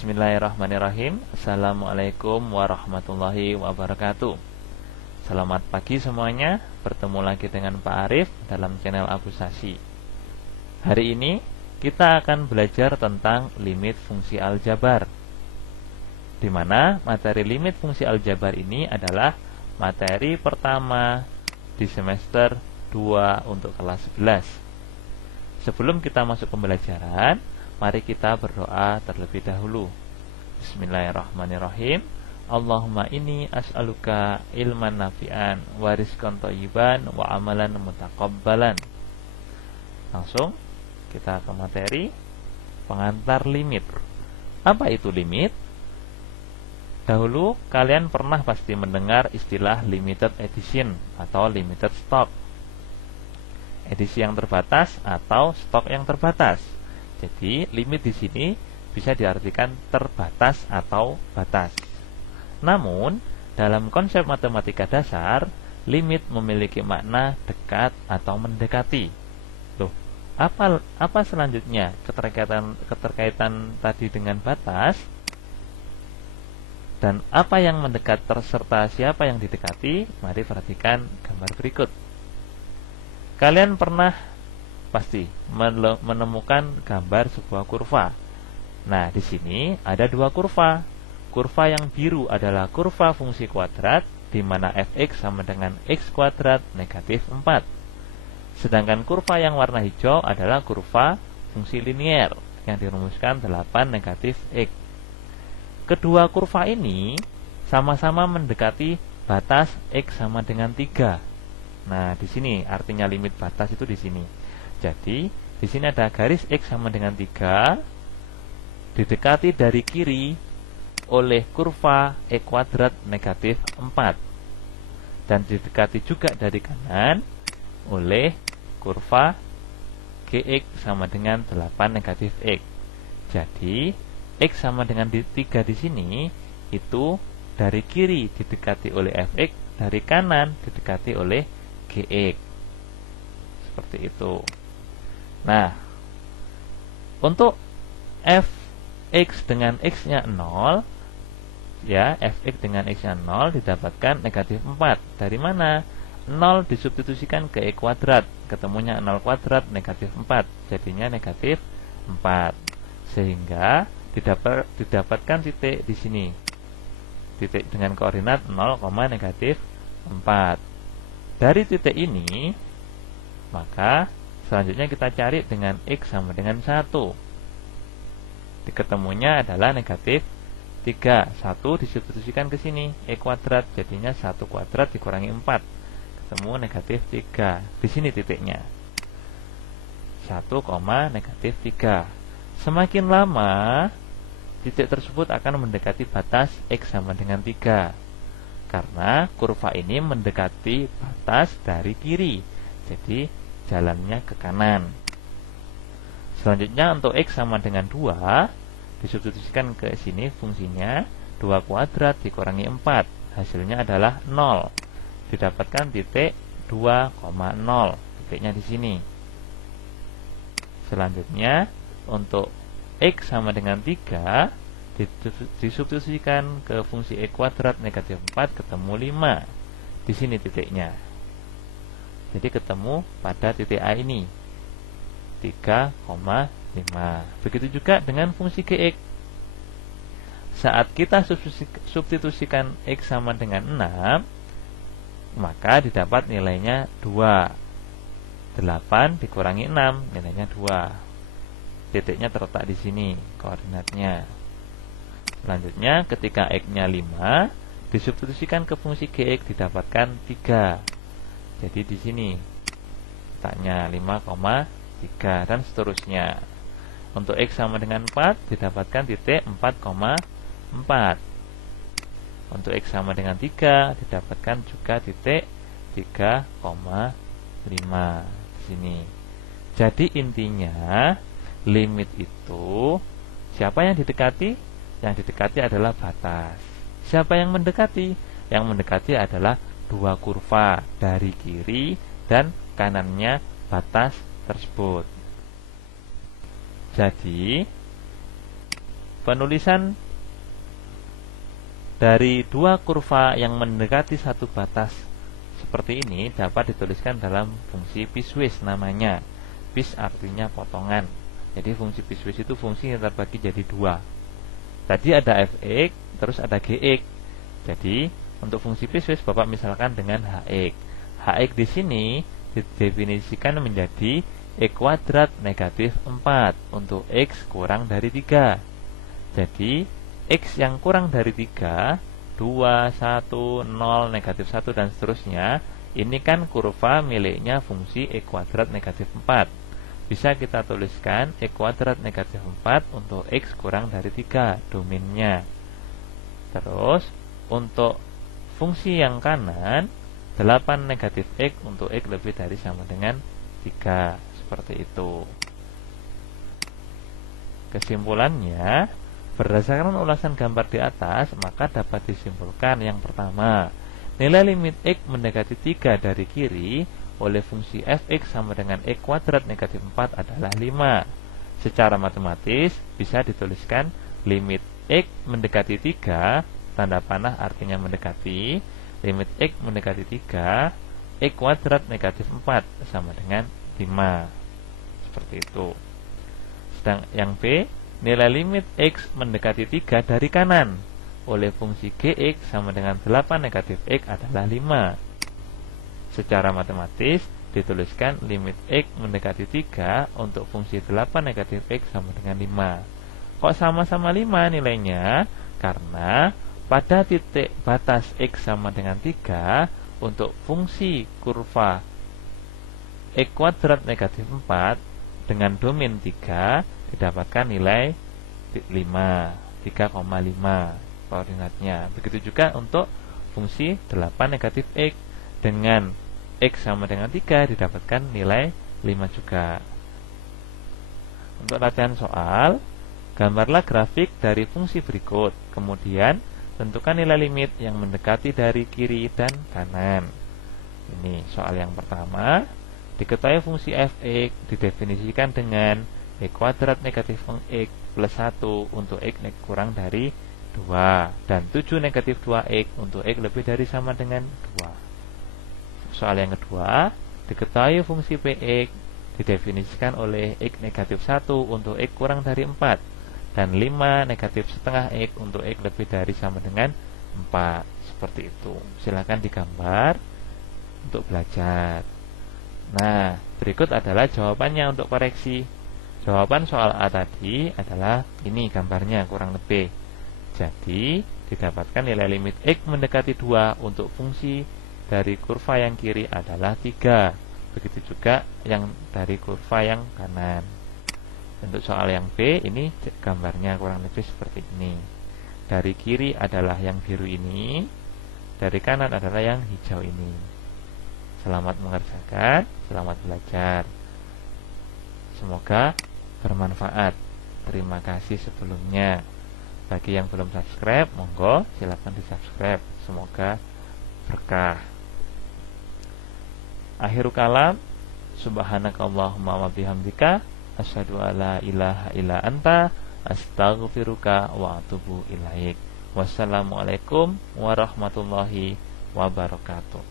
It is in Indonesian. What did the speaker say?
Bismillahirrahmanirrahim. Assalamualaikum warahmatullahi wabarakatuh. Selamat pagi semuanya. Bertemu lagi dengan Pak Arif dalam channel Abu Sasi. Hari ini kita akan belajar tentang limit fungsi aljabar, di mana materi limit fungsi aljabar ini adalah materi pertama di semester 2 untuk kelas 11. Sebelum kita masuk pembelajaran, mari kita berdoa terlebih dahulu. Bismillahirrahmanirrahim. Allahumma inni as'aluka ilman nafi'an wa rizqan thayyiban wa amalan mutaqabbalan. Langsung kita ke materi pengantar limit. Apa itu limit? Dahulu kalian pernah pasti mendengar istilah limited edition atau limited stock. Edisi yang terbatas atau stok yang terbatas. Jadi limit di sini bisa diartikan terbatas atau batas. Namun dalam konsep matematika dasar, limit memiliki makna dekat atau mendekati. Loh, apa selanjutnya keterkaitan tadi dengan batas? Dan apa yang mendekat serta siapa yang didekati? Mari perhatikan gambar berikut. Kalian pernah pasti menemukan gambar sebuah kurva. Nah, di sini ada dua kurva. Kurva yang biru adalah kurva fungsi kuadrat, di mana fx sama dengan x kuadrat negatif 4. Sedangkan kurva yang warna hijau adalah kurva fungsi linier yang dirumuskan 8 negatif x. Kedua kurva ini sama-sama mendekati batas x sama dengan 3. Nah, di sini artinya limit batas itu di sini. Jadi, di sini ada garis x sama dengan 3 didekati dari kiri oleh kurva e kuadrat negatif 4 dan didekati juga dari kanan oleh kurva gx sama dengan 8 negatif x. Jadi, x sama dengan 3 di sini itu dari kiri didekati oleh fx, dari kanan didekati oleh gx. Seperti itu. Nah, untuk fx dengan x-nya 0, ya, fx dengan x-nya 0 didapatkan negatif 4. Dari mana? 0 disubstitusikan ke e kuadrat, ketemunya 0 kuadrat negatif 4, jadinya negatif 4. Sehingga didapatkan titik di sini. Titik dengan koordinat 0, negatif 4. Dari titik ini, maka selanjutnya kita cari dengan x sama dengan 1. Diketemunya adalah negatif 3. 1 disubstitusikan ke sini, e kuadrat, jadinya 1 kuadrat dikurangi 4. Ketemu negatif 3. Di sini titiknya 1, negatif 3. Semakin lama, titik tersebut akan mendekati batas x sama dengan 3. Karena kurva ini mendekati batas dari kiri, jadi jalannya ke kanan. Selanjutnya untuk x sama dengan 2 disubstitusikan ke sini, fungsinya 2 kuadrat dikurangi 4, hasilnya adalah 0. Didapatkan titik 2,0, titiknya di sini. Selanjutnya untuk x sama dengan 3 disubstitusikan ke fungsi e kuadrat negatif 4, ketemu 5. Di sini titiknya. Jadi ketemu pada titik A ini 3,5. Begitu juga dengan fungsi gx. Saat kita substitusikan x sama dengan 6, maka didapat nilainya 2. 8 dikurangi 6, nilainya 2. Titiknya terletak di sini, koordinatnya. Selanjutnya, ketika x-nya 5, disubstitusikan ke fungsi gx didapatkan 3. Jadi di sini letaknya 5,3 dan seterusnya. Untuk x sama dengan 4 didapatkan titik 4,4. Untuk x sama dengan 3 didapatkan juga titik 3,5 di sini. Jadi intinya limit itu siapa yang didekati? Yang didekati adalah batas. Siapa yang mendekati? Yang mendekati adalah dua kurva dari kiri dan kanannya batas tersebut. Jadi Penulisan dari dua kurva yang mendekati satu batas seperti ini dapat dituliskan dalam fungsi piecewise namanya. Piece artinya potongan. Jadi fungsi piecewise itu fungsi yang terbagi jadi dua. Tadi ada fx, terus ada gx. Jadi untuk fungsi piecewise Bapak misalkan dengan hx. Hx di sini didefinisikan menjadi x kuadrat negatif 4 untuk x kurang dari 3. Jadi x yang kurang dari 3, 2, 1, 0, negatif 1 dan seterusnya, ini kan kurva miliknya fungsi x kuadrat negatif 4. Bisa kita tuliskan x kuadrat negatif 4 untuk x kurang dari 3 domainnya. Terus untuk fungsi yang kanan 8 negatif x untuk x lebih dari sama dengan 3. Seperti itu. Kesimpulannya, berdasarkan ulasan gambar di atas, maka dapat disimpulkan yang pertama, nilai limit x mendekati 3 dari kiri oleh fungsi fx sama dengan x kuadrat negatif 4 adalah 5. Secara matematis bisa dituliskan limit x mendekati 3, tanda panah artinya mendekati, limit x mendekati 3, x kuadrat negatif 4 sama dengan 5. Seperti itu. Sedang yang B, nilai limit x mendekati 3 dari kanan oleh fungsi gx sama dengan 8 negatif x adalah 5. Secara matematis dituliskan limit x mendekati 3 untuk fungsi 8 negatif x sama dengan 5. Kok sama-sama 5 nilainya? Karena pada titik batas x sama dengan 3 untuk fungsi kurva x kuadrat negatif 4 dengan domain 3 didapatkan nilai 5, 3,5 koordinatnya. Begitu juga untuk fungsi 8 negatif x dengan x sama dengan 3 didapatkan nilai 5 juga. Untuk latihan soal, gambarlah grafik dari fungsi berikut. Kemudian tentukan nilai limit yang mendekati dari kiri dan kanan. Ini soal yang pertama. Diketahui fungsi fx didefinisikan dengan x kuadrat negatif x plus 1 untuk x kurang dari 2 dan 7 negatif 2x untuk x lebih dari sama dengan 2. Soal yang kedua, diketahui fungsi px didefinisikan oleh x negatif 1 untuk x kurang dari 4 dan 5 negatif setengah x untuk x lebih dari sama dengan 4. Seperti itu. Silakan digambar untuk belajar. Nah, berikut adalah jawabannya untuk koreksi. Jawaban soal A tadi adalah ini gambarnya kurang lebih. Jadi, didapatkan nilai limit x mendekati 2 untuk fungsi dari kurva yang kiri adalah 3. Begitu juga yang dari kurva yang kanan. Untuk soal yang B, ini gambarnya kurang lebih seperti ini. Dari kiri adalah yang biru ini, dari kanan adalah yang hijau ini. Selamat mengerjakan, selamat belajar. Semoga bermanfaat. Terima kasih sebelumnya. Bagi yang belum subscribe, monggo silakan di subscribe. Semoga berkah. Akhirul kalam, subhanakallahumma wa bihamdika, asyhadu alla ilaha illa anta, astaghfiruka wa atubu ilaik. Wassalamualaikum warahmatullahi wabarakatuh.